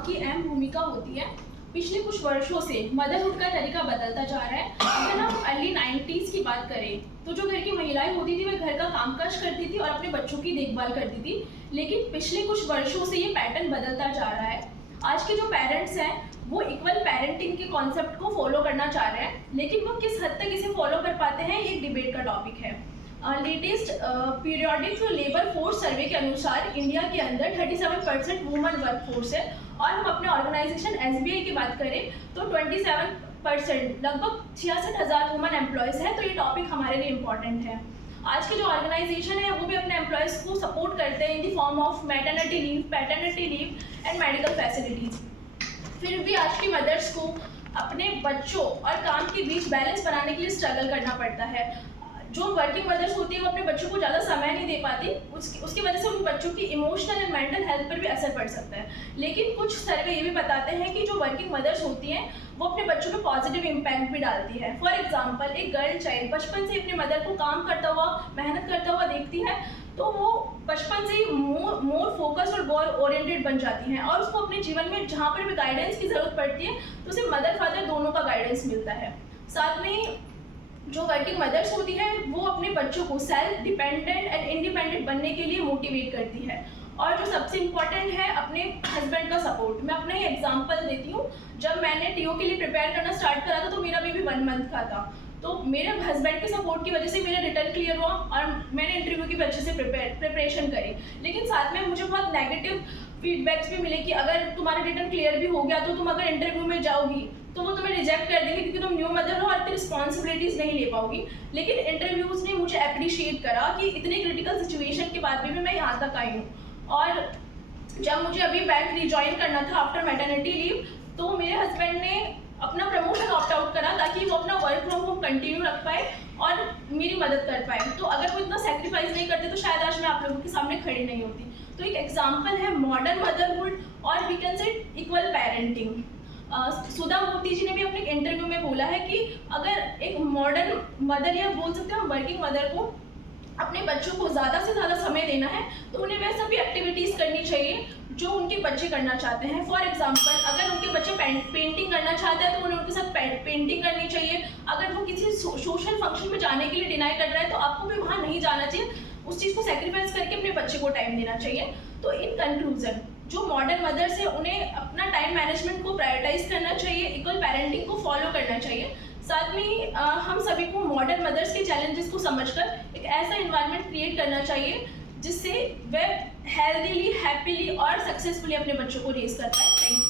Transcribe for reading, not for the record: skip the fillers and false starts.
की अहम भूमिका होती है। पिछले कुछ वर्षों से मदरहुड का तरीका बदलता जा रहा है। अगर हम अर्ली 90s की बात करें तो जो घर की महिलाएं होती थी वह घर का कामकाज करती थी और अपने बच्चों की देखभाल करती थी, लेकिन पिछले कुछ वर्षों से ये पैटर्न बदलता जा रहा है। आज के जो पेरेंट्स हैं वो इक्वल पेरेंटिंग के कॉन्सेप्ट को फॉलो करना चाह रहे हैं, लेकिन वो किस हद तक इसे फॉलो कर पाते हैं ये डिबेट का टॉपिक है। Latest periodic labour force survey के अनुसार इंडिया के अंदर 37% वुमन वर्क फोर्स है और हम अपने ऑर्गेनाइजेशन SBI की बात करें तो 27%, लगभग 66,000 वुमन एम्प्लॉयज़ है। तो ये टॉपिक हमारे लिए इम्पॉर्टेंट है। आज के जो ऑर्गेनाइजेशन है वो भी अपने एम्प्लॉयज़ को सपोर्ट करते हैं in the form of maternity leave, paternity leave and medical facilities. फिर भी आज की मदर्स को अपने बच्चों और काम के बीच बैलेंस बनाने के लिए स्ट्रगल करना पड़ता है। जो वर्किंग मदर्स होती है वो अपने बच्चों को ज़्यादा समय नहीं दे पाती, उसकी वजह से उन बच्चों की इमोशनल एंड मेंटल हेल्थ पर भी असर पड़ सकता है। लेकिन कुछ सर्वे ये भी बताते हैं कि जो वर्किंग मदर्स होती हैं वो अपने बच्चों पर पॉजिटिव इम्पैक्ट भी डालती है। फॉर एग्जांपल, एक गर्ल चाइल्ड बचपन से अपनी मदर को काम करता हुआ, मेहनत करता हुआ देखती है तो वो बचपन से ही मोर फोकस्ड और गोल ओरिएंटेड बन जाती हैं और उसको अपने जीवन में जहाँ पर भी गाइडेंस की ज़रूरत पड़ती है तो उसे मदर फादर दोनों का गाइडेंस मिलता है। साथ में ही जो वर्किंग मदर्स होती है वो अपने बच्चों को सेल्फ डिपेंडेंट एंड इंडिपेंडेंट बनने के लिए मोटिवेट करती है। और जो सबसे इम्पॉर्टेंट है, अपने हस्बैंड का सपोर्ट। मैं अपना ही एग्जांपल देती हूँ। जब मैंने TO के लिए प्रिपेयर करना स्टार्ट करा था तो मेरा बेबी 1 मंथ का था, तो मेरे हस्बैंड के सपोर्ट की वजह से मेरा रिटर्न क्लियर हुआ और मैंने इंटरव्यू की अच्छे से प्रिपरेशन करी। लेकिन साथ में मुझे बहुत नेगेटिव फीडबैक्स भी मिले कि अगर तुम्हारा रिटर्न क्लियर भी हो गया तो तुम अगर इंटरव्यू में जाओगी तो वो तुम्हें रिजेक्ट कर देंगे क्योंकि तुम न्यू मदर हो और इतनी रिस्पॉन्सिबिलिटीज़ नहीं ले पाओगी। लेकिन इंटरव्यूज़ ने मुझे अप्रिशिएट करा कि इतनी क्रिटिकल सिचुएशन के बाद भी मैं यहाँ तक आई हूँ। और जब मुझे अभी बैंक रिज्वाइन करना था आफ्टर मैटरनिटी लीव, तो मेरे हस्बैंड ने अपना प्रमोशन ऑप्ट आउट करा ताकि वो अपना वर्क फ्रॉम होम कंटिन्यू रख पाए और मेरी मदद कर पाए। तो अगर वो इतना सेक्रीफाइस नहीं करते तो शायद आज मैं आप लोगों के सामने खड़ी नहीं होती। तो एक एग्जाम्पल है मॉडर्न मदरहुड और we can say equal parenting. Sudha Murthy ji ने भी अपने इंटरव्यू में बोला है कि अगर एक मॉडर्न मदर या बोल सकते हैं हम वर्किंग मदर को अपने बच्चों को ज़्यादा से ज़्यादा समय देना है तो उन्हें वह सभी एक्टिविटीज़ करनी चाहिए जो उनके बच्चे करना चाहते हैं। फॉर एग्जांपल, अगर उनके बच्चे पेंटिंग करना चाहते हैं तो उन्हें उनके साथ पेंटिंग करनी चाहिए। अगर वो किसी सोशल फंक्शन में जाने के लिए डिनाई कर रहा है तो आपको भी वहाँ नहीं जाना चाहिए, उस चीज़ को सेक्रीफाइस करके अपने बच्चे को टाइम देना चाहिए। तो इन कंक्लूजन, जो मॉडर्न मदर्स है उन्हें अपना टाइम मैनेजमेंट को प्रायोरिटाइज करना चाहिए, इक्वल पेरेंटिंग को फॉलो करना चाहिए। साथ में हम सभी को मॉडर्न मदर्स के चैलेंजेस को समझकर एक ऐसा इन्वायरमेंट क्रिएट करना चाहिए जिससे वे हेल्दीली, हैप्पीली और सक्सेसफुली अपने बच्चों को रेज कर पाए। Thank you.